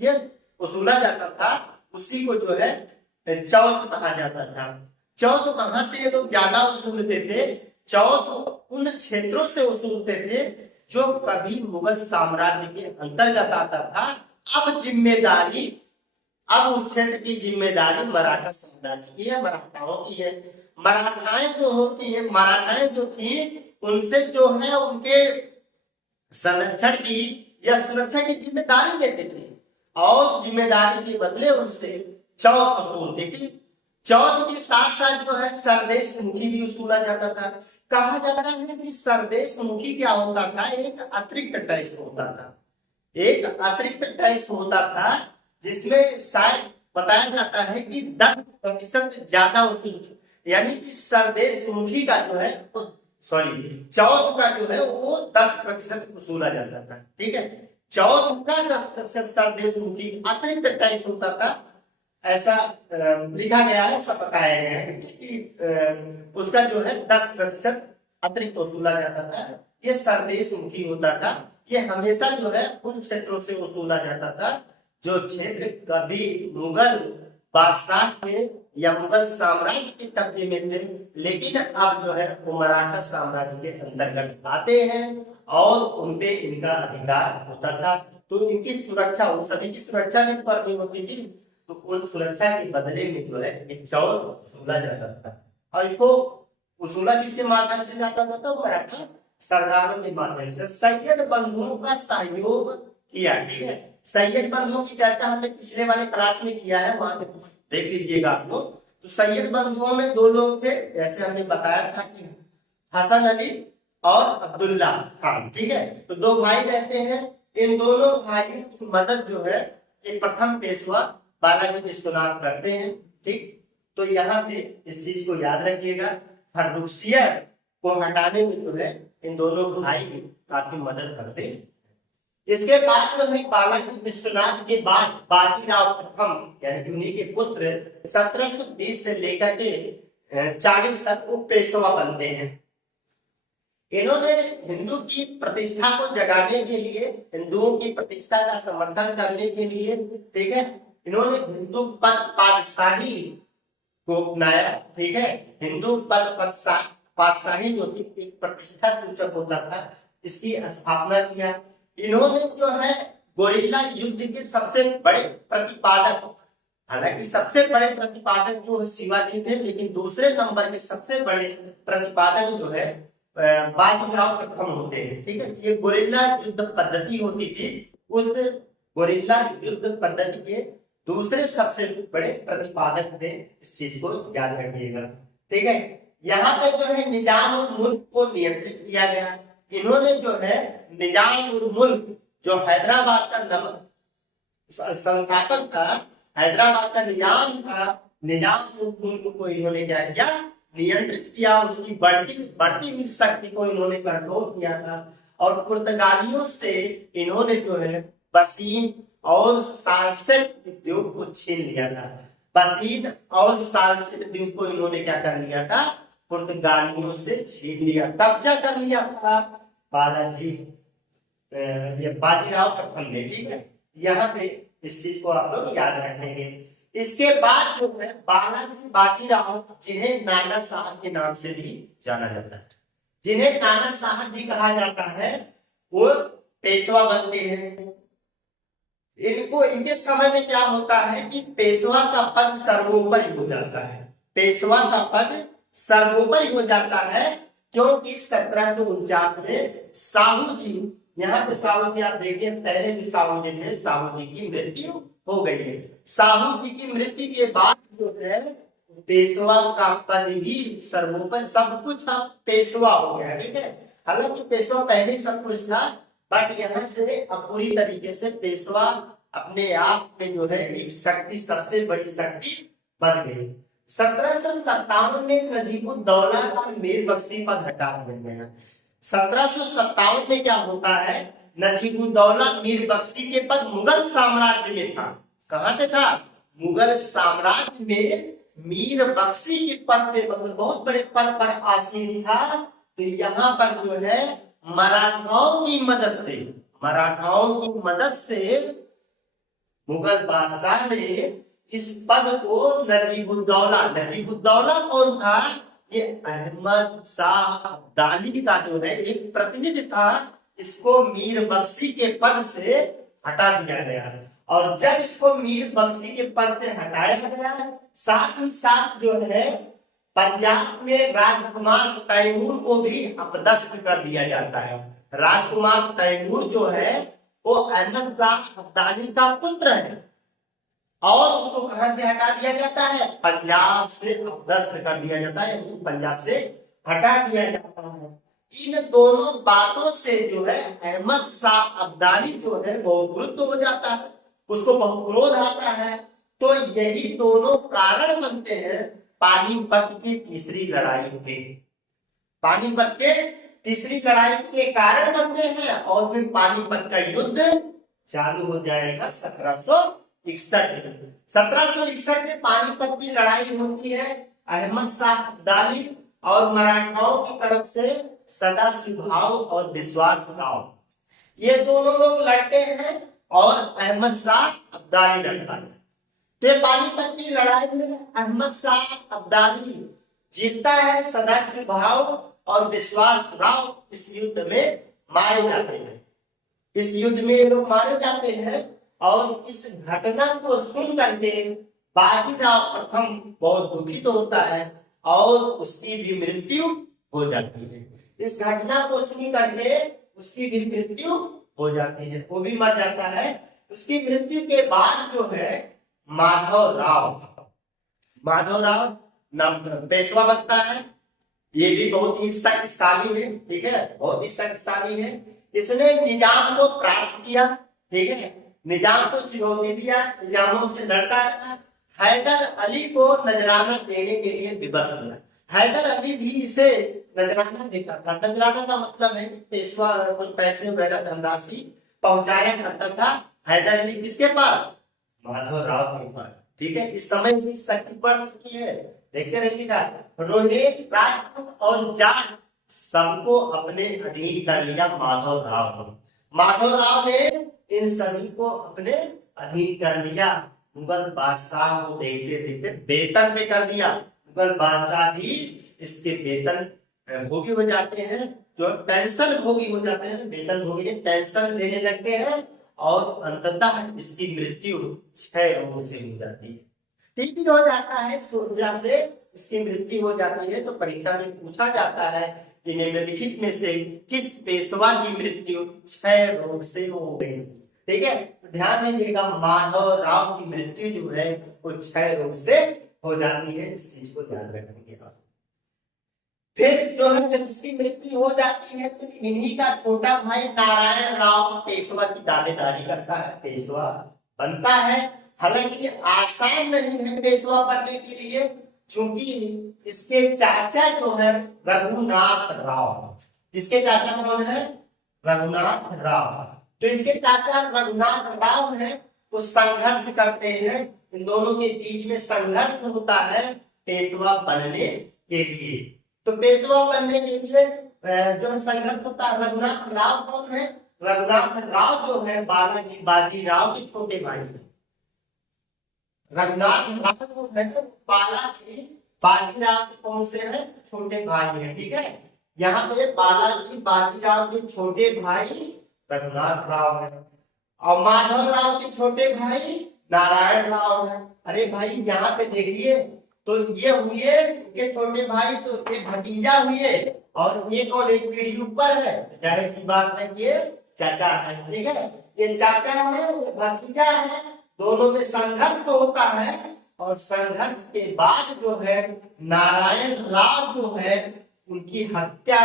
ये वसूला जाता था, उसी को जो है चौथ कहा जाता था। चौथ कहाँ से लोग ज्यादा वसूलते थे? चौथ उन क्षेत्रों से वसूलते थे जो कभी मुगल साम्राज्य के अंतर्गत आता था। अब उस क्षेत्र की जिम्मेदारी मराठा साम्राज्य की है, मराठाओं की है। मराठाएं जो थी उनसे जो है उनके संरक्षण की या सुरक्षा की जिम्मेदारी लेते थे और जिम्मेदारी के बदले उनसे चौथ वसूलते थे। चौथ के साथ साथ जो है सरदेश मुखी भी वसूला जाता था। कहा जाता है कि सरदेश मुखी क्या होता था? एक अतिरिक्त टैक्स होता था, एक अतिरिक्त टैक्स होता था जिसमें शायद बताया जाता है कि 10% ज्यादा वसूल, यानी कि सरदेश मुखी का जो है चौथ का जो है वो 10% वसूला जाता था। ठीक है, चौथ का 10% सरदेश मुखी अतिरिक्त टैक्स होता था, ऐसा लिखा गया है, ऐसा बताया गया है कि उसका जो है 10% अतिरिक्त वसूला जाता था। ये सरदेश मुखी होता था। ये हमेशा जो है उन क्षेत्रों से वसूला जाता था जो क्षेत्र कभी मुगल बादशाह के या मुगल साम्राज्य के कब्जे में थे, लेकिन अब जो है वो मराठा साम्राज्य के अंतर्गत आते हैं और उनपे इनका अधिकार होता था। तो इनकी सुरक्षा, उन सभी की सुरक्षा भी करनी होती थी, तो उन सुरक्षा के बदले में जो है एक चौथ वसूला जाता था। और इसको वसूला किसके माध्यम से जाता था? तो मराठा सरदारों के माध्यम से। सैयद बंधुओं का सहयोग किया। ठीक है, सैयद बंधुओं की चर्चा हमने पिछले वाले क्लास में किया है, वहां पे देख लीजिएगा आप लोग। तो सैयद बंधुओं में दो लोग थे, जैसे हमने बताया था कि हसन अली और अब्दुल्ला खान। ठीक है, तो दो भाई रहते हैं। इन दोनों भाइयों की मदद जो है एक प्रथम पेशवा बालाजी विश्वनाथ करते हैं। ठीक, तो यहाँ पे इस चीज को याद रखिएगा, फर्रुखियत को हटाने में जो है इन दोनों भाई की काफी मदद करते हैं। इसके बाद जो है बालाजी विश्वनाथ के बाद बाजीराव प्रथम यानी उन्हीं के पुत्र 1720 से लेकर के 40 तक वो पेशवा बनते हैं। इन्होंने हिंदू की प्रतिष्ठा को जगाने के लिए, हिंदुओं की प्रतिष्ठा का समर्थन करने के लिए, ठीक है, इन्होंने हिंदू पद पातशाही को अपनाया। ठीक है, हिंदू पद पातशाही जो कि एक प्रतिष्ठा सूचक होता था, इसकी स्थापना किया। इन्होंने जो है गोरिल्ला युद्ध के सबसे बड़े प्रतिपादक, हालांकि सबसे बड़े प्रतिपादक जो शिवाजी थे, लेकिन दूसरे नंबर के सबसे बड़े प्रतिपादक जो है बाजीराव प्रथम होते हैं। ठीक है, ये गोरिल्ला युद्ध पद्धति होती थी, उस गोरिल्ला युद्ध पद्धति के दूसरे सबसे बड़े प्रतिपादक थे। इस चीज को याद रखिएगा। ठीक है, यहाँ पे जो है निजाम उल मुल्क को नियंत्रित किया गया। इन्होंने जो है निजाम उल मुल्क जो हैदराबाद का संस्थापक था, हैदराबाद का निजाम था, निजाम उल मुल्क को इन्होंने क्या किया? नियंत्रित किया। उसकी बढ़ती हुई शक्ति को इन्होंने कंट्रोल किया था और पुर्तगालियों से इन्होंने जो है बसीन और सालसेट उद्योग को छीन लिया था। बसीन और सालसेट उद्योग को इन्होंने क्या कर लिया था? पुर्तगालियों से छीन लिया, कब्जा कर लिया था बाजीराव प्रथम ने। ठीक है, यहाँ पे इस चीज को आप लोग याद रखेंगे। इसके बाद जो है बालाजी बाजीराव, जिन्हें नाना साहब के नाम से भी जाना जाता है, जिन्हें नाना साहब भी कहा जाता है, वो पेशवा बनते हैं। इनके समय में क्या होता है कि पेशवा का पद सर्वोपरि हो जाता है। पेशवा का पद सर्वोपरि हो जाता है क्योंकि 1749 में साहू जी, यहाँ पे साहू जी आप देखिए, पहले जो साहू जी थे, साहू जी की मृत्यु हो गई है। साहू जी की मृत्यु के बाद जो है पेशवा का पद ही सर्वोपरि, सब कुछ अब पेशवा हो गया, ठीक है। हालांकि पेशवा पहले ही सब कुछ था, बट यहाँ से अब पूरी तरीके से पेशवा अपने आप में जो है एक शक्ति, सबसे बड़ी शक्ति बन गई। 1757 में नजीबुद्दौला का मीर बख्शी पद हटा दिया गया। 1757 में क्या होता है, नजीबुद्दौला मीर बख्शी के पद मुगल साम्राज्य में था। कहाँ पे था? मुगल साम्राज्य में मीर बख्शी के पद पे, मतलब बहुत बड़े पद पर आसीन था। तो यहाँ पर जो है मराठाओं की मदद से मुगल बादशाह ने इस पद को नजीबुद्दौला कौन था? ये अहमद शाह अब्दाली का जो है एक प्रतिनिधि था। इसको मीर बख्शी के पद से हटा दिया गया। और जब इसको मीर बख्शी के पद से हटाया गया, साथ ही साथ जो है पंजाब में राजकुमार तैमूर को भी अपदस्थ कर दिया जाता है। राजकुमार तैमूर जो है वो अहमद शाह अब्दाली का पुत्र है, और उसको कहां से हटा दिया जाता है? पंजाब से अपदस्थ कर दिया जाता है, तो पंजाब से हटा दिया जाता है। इन दोनों बातों से जो है अहमद शाह अब्दाली जो है बहुत क्रुद्ध हो जाता है, उसको बहुत क्रोध आता है। तो यही दोनों कारण बनते हैं पानीपत की तीसरी लड़ाई के। पानीपत के तीसरी लड़ाई के कारण बनते हैं, और फिर पानीपत का युद्ध चालू हो जाएगा 1761 में। 1761 में पानीपत की लड़ाई होती है। अहमद शाह अब्दाली और मराठाओं की तरफ से सदाशिवभाव और विश्वासराव, ये दोनों लोग लड़ते हैं, और अहमद शाह अब्दाली लड़ता है। तो पानीपत की लड़ाई में अहमद शाह अब्दाली जीतता है। सदाशिवभाव और विश्वासराव इस युद्ध में मारे जाते हैं। इस युद्ध में लोग मारे जाते हैं, और इस घटना को सुन करके बाजीराव प्रथम बहुत दुखित होता है, और उसकी भी मृत्यु हो जाती है। इस घटना को सुन करके उसकी भी मृत्यु हो जाती है, वो भी मर जाता है। उसकी मृत्यु के बाद जो है माधवराव पेशवा बनता है। ये भी बहुत ही शक्तिशाली है, ठीक है, बहुत ही शक्तिशाली है। इसने निजाम को परास्त किया, ठीक है, निजाम को चुनौती दिया, निजामों से लड़ता रहा। हैदर अली को नजराना देने के लिए विवश किया। हैदर अली भी इसे नजराना देता था। नजराना का मतलब है पेशवा कुछ पैसे वगैरह धनराशि पहुंचाया करता था हैदर अली किसके पास? माधवराव के पास, ठीक है। इस समय से शक्ति बढ़ चुकी है, देखते रहिएगा। रोहित, राजपूत और जाट सबको अपने अधीन कर लिया माधवराव ने इन सभी को अपने अधीन कर लिया। मुगल बादशाह को देखते देखते वेतन पे कर दिया। मुगल बादशाह भी इसके वेतन भोगी हो जाते हैं, जो पेंशन भोगी हो जाते हैं, वेतन भोगी पेंशन लेने लगते हैं, और अंततः इसकी मृत्यु 6 रोगों से हो जाती है। टीबी हो जाता है, सूर्जा से इसकी मृत्यु हो जाती है। तो परीक्षा में पूछा जाता है कि निम्नलिखित में से किस पेशवा की मृत्यु 6 रोग से हो गई? ठीक है, ध्यान दीजिएगा, माधवराव की मृत्यु जो है वो 6 रोग से हो जाती है। इस चीज को ध्यान रखेंगे आप। फिर जो है जब इसकी मृत्यु हो जाती है तो इन्हीं का छोटा भाई नारायण राव पेशवा की दावेदारी करता है, पेशवा बनता है। हालांकि आसान नहीं है पेशवा बनने के लिए, क्योंकि इसके चाचा जो है रघुनाथ राव, इसके चाचा कौन है? रघुनाथ राव। तो इसके चाचा रघुनाथ राव है, वो संघर्ष करते हैं। इन दोनों के बीच में संघर्ष होता है पेशवा बनने के लिए। तो पेशवा बनने के लिए जो संघर्ष होता है, रघुनाथ राव कौन है? रघुनाथ राव जो है बालाजी बाजीराव के छोटे भाई है। रघुनाथ राव जो है बालाजी बाजीराव के कौन से है? छोटे भाई है, ठीक है। यहाँ पे बालाजी बाजीराव के छोटे भाई रघुनाथ राव है, और माधव राव के छोटे भाई नारायण राव है। अरे भाई यहाँ पे देखिए, तो ये हुए के छोटे भाई, तो ये भतीजा हुए, और ये कौन एक पीढ़ी ऊपर है, जाहिर सी बात है कि ये चाचा है, ठीक है। ये चाचा है, ये भतीजा है, दोनों में संघर्ष होता है, और संघर्ष के बाद जो है नारायण राव जो है उनकी हत्या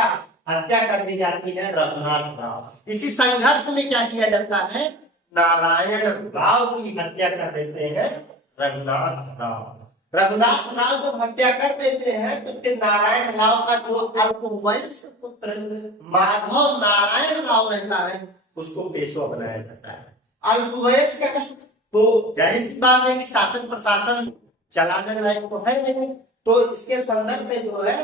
कर दी जाती है रघुनाथ राव। इसी संघर्ष में क्या किया जाता है, नारायण राव की हत्या कर देते हैं रघुनाथ राव। रघुनाथ राव जब हत्या कर देते हैं तो फिर नारायण राव का जो अल्पवयस्क पुत्र माधव नारायण राव रहता है उसको पेशवा बनाया जाता है। अल्पवयस्क है तो जाहिर सी बात है कि शासन प्रशासन चलाने लायक तो है नहीं, तो इसके संदर्भ में जो है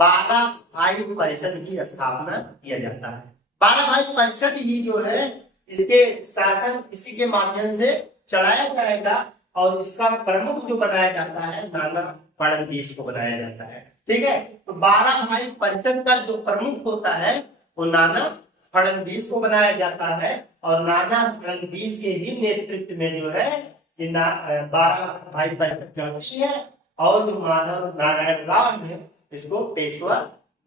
12 भाई परिषद की स्थापना किया जाता है। 12 भाई परिषद ही जो है इसके शासन इसी के माध्यम से चलाया जाएगा और इसका प्रमुख जो बनाया जाता है नाना फडणवीस को बनाया जाता है। ठीक है, तो 12 भाई परिषद का जो प्रमुख होता है वो नाना फडणवीस को बनाया जाता है और नाना फडणवीस के ही नेतृत्व में जो है 12 भाई परिषद चलती है और जो माधव नारायण राव है इसको पेशवा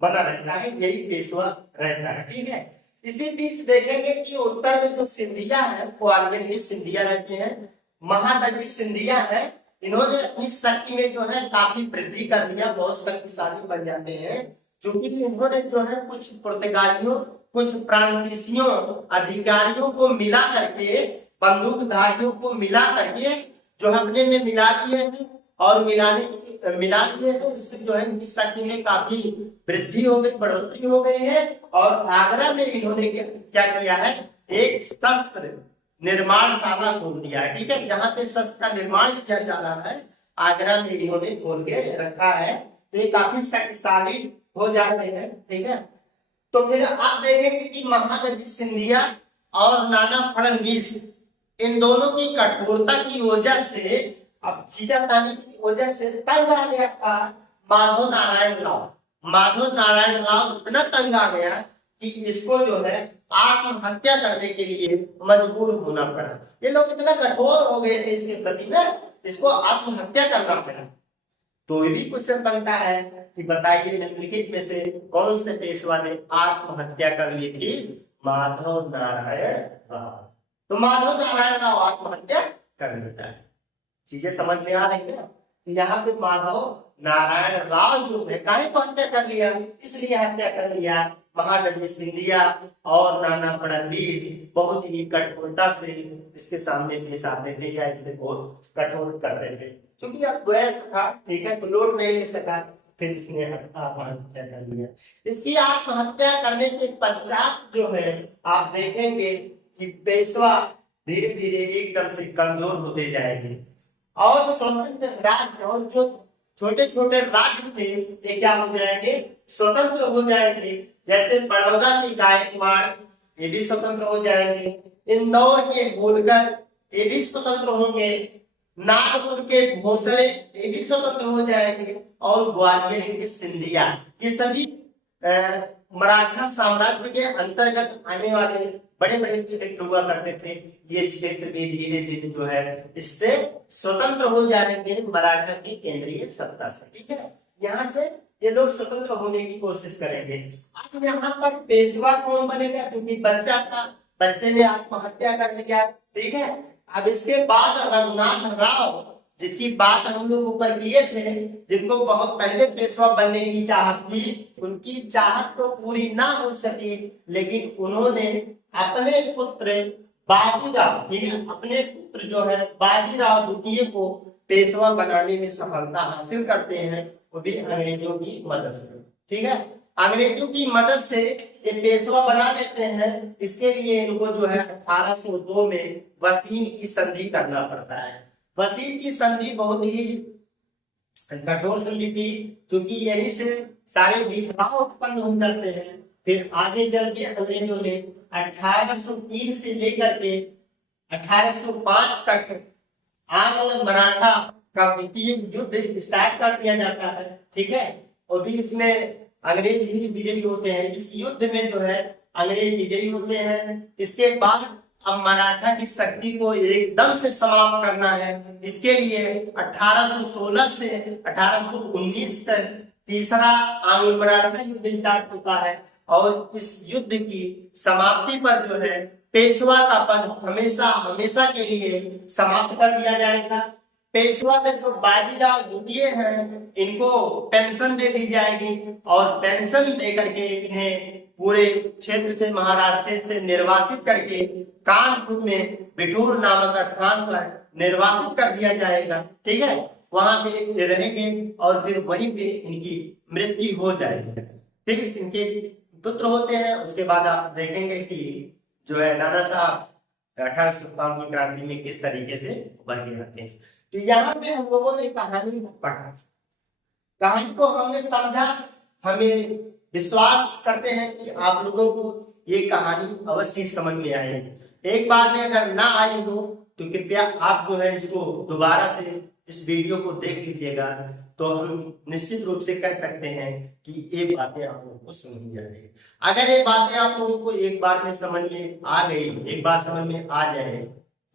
बना रहता है, यही पेशवा रहता है। ठीक है, इसी बीच देखेंगे कि उत्तर में जो सिंधिया है वो आगे सिंधिया रहते हैं। महादजी सिंधिया है, इन्होंने अपनी शक्ति में जो है काफी वृद्धि कर लिया, बहुत शक्तिशाली बन जाते हैं क्योंकि इन्होंने जो है कुछ पुर्तगालियों कुछ फ्रांसीसियों अधिकारियों को मिला करके बंदूकधारियों को मिला करके जो अपने में मिला लिए हैं और मिला लिए हैं, इससे जो है इनकी शक्ति में काफी वृद्धि हो गई, बढ़ोतरी हो गई है। और आगरा में इन्होंने क्या किया है, एक शस्त्र निर्माणशाला खोल दिया है। ठीक है, जहाँ पे शस्त्र का निर्माण किया जा रहा है आगरा में इन्होंने खोल के रखा है, तो ये काफी शक्तिशाली हो जाते हैं। ठीक है, तो फिर आप देखेंगे कि महादजी सिंधिया और नाना फडणवीस इन दोनों की कठोरता की वजह से, अब खींचातानी की वजह से तंग आ गया था माधव नारायण राव। माधव नारायण राव इतना तंग आ गया कि इसको जो है आत्महत्या करने के लिए मजबूर होना पड़ा। ये लोग इतना कठोर हो गए थे इसके प्रति ना, इसको आत्महत्या करना पड़ा। तो ये भी क्वेश्चन बनता है कि बताइए निम्नलिखित में से कौन से पेशवा ने आत्महत्या कर ली थी, माधव नारायण राव। तो माधव नारायण राव आत्महत्या कर लेता है। चीजें समझ में आ रही है। यहाँ पे माधव नारायण राव जो है काहे को हत्या कर लिया, इसलिए हत्या कर लिया महादजी सिंधिया और नाना फडणवीस बहुत ही कठोरता से इसके सामने पेश आते थे या इसे बहुत कठोर करते थे, क्योंकि अब वयस्क था। ठीक है, तो लोड नहीं ले सका, फिर इसने आत्महत्या कर लिया। इसकी आत्महत्या करने के पश्चात जो है आप देखेंगे कि पेशवा धीरे धीरे एकदम से कमजोर होते जाएंगे और स्वतंत्र राज्य और जो छोटे छोटे राज्य थे ये क्या हो जाएंगे, स्वतंत्र हो जाएंगे। जैसे बड़ौदा के गायकवाड़ ये भी स्वतंत्र हो जाएंगे, इंदौर के होलकर ये भी स्वतंत्र होंगे, नागपुर के भोसले ये भी स्वतंत्र हो जाएंगे और ग्वालियर के सिंधिया ये सभी मराठा साम्राज्य के अंतर्गत आने वाले बड़े बड़े क्षेत्र हुआ करते थे। ये क्षेत्र भी धीरे धीरे जो है इससे स्वतंत्र हो जाएंगे मराठा की केंद्रीय सत्ता से। ठीक है, यहाँ से ये लोग स्वतंत्र होने की कोशिश करेंगे। अब यहाँ पर पेशवा कौन बनेगा, क्योंकि बच्चा था, बच्चे ने आत्महत्या कर लिया। ठीक है, अब इसके बाद रघुनाथ राव जिसकी बात हम लोग ऊपर किए थे, जिनको बहुत पहले पेशवा बनने की चाहत थी, उनकी चाहत तो पूरी ना हो सकी, लेकिन उन्होंने अपने पुत्र बाजीराव, ठीक है, अपने पुत्र जो है बाजीराव द्वितीय को पेशवा बनाने में सफलता हासिल करते हैं, वो भी अंग्रेजों की मदद से। ठीक है, अंग्रेजों की मदद से ये पेशवा बना देते हैं। इसके लिए इनको जो है 1802 में वसीम की संधि करना पड़ता है। वसीम की संधि बहुत ही कठोर संधि थी, क्योंकि यही से सारे विद्रोह उत्पन्न हो जाते हैं। फिर आगे चल के अंग्रेजों ने 1803 से लेकर के 1805 तक आंग्ल मराठा का द्वितीय युद्ध स्टार्ट कर दिया जाता है। ठीक है, और भी इसमें अंग्रेज ही विजयी होते हैं। इस युद्ध में जो है अंग्रेज विजयी होते हैं। इसके बाद अब मराठा की शक्ति को एकदम से समाप्त करना है। इसके लिए 1816 से 1819 तक तीसरा आंग्ल मराठा युद्ध स्टार्ट होता है और इस युद्ध की समाप्ति पर जो है पेशवा का पद हमेशा हमेशा के लिए समाप्त कर दिया जाएगा। पेशवा में जो बाजीराव द्वितीय हैं इनको पेंशन दे दी जाएगी और पेंशन दे करके इन्हें पूरे क्षेत्र से, महाराष्ट्र क्षेत्र से निर्वासित करके कानपुर में बिठूर नामक स्थान पर निर्वासित कर दिया जाएगा। ठीक है, वहां पे रहेंगे और फिर वहीं पे इनकी मृत्यु हो जाएगी। फिर इनके पुत्र होते हैं। उसके बाद आप देखेंगे कि जो है नाना साहब 1857 की क्रांति में किस तरीके से उभर के आते हैं। तो यहाँ पे हम लोगों ने कहानी पढ़ा, कहानी को हमने समझा, हमें विश्वास करते हैं कि आप लोगों को ये कहानी अवश्य समझ में आएगी। एक बार में अगर ना आई हो तो कृपया आप जो है इसको दोबारा से इस वीडियो को देख लीजिएगा, तो हम निश्चित रूप से कह सकते हैं कि ये बातें आप लोगों को समझ में आएगी। अगर ये बातें आप लोगों को एक बार में समझ में आ गई, एक बार समझ में आ जाए,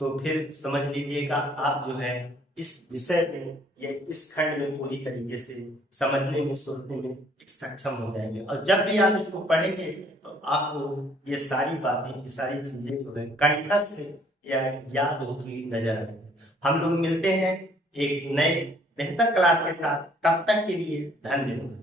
तो फिर समझ लीजिएगा आप जो है इस विषय में या इस खंड में पूरी तरीके से समझने में, सोचने में सक्षम हो जाएंगे। और जब भी आप इसको पढ़ेंगे तो आपको ये सारी बातें, ये सारी चीजें जो है कंठस्थ या याद होती नजर आएंगी। हम लोग मिलते हैं एक नए बेहतर क्लास के साथ, तब तक के लिए धन्यवाद।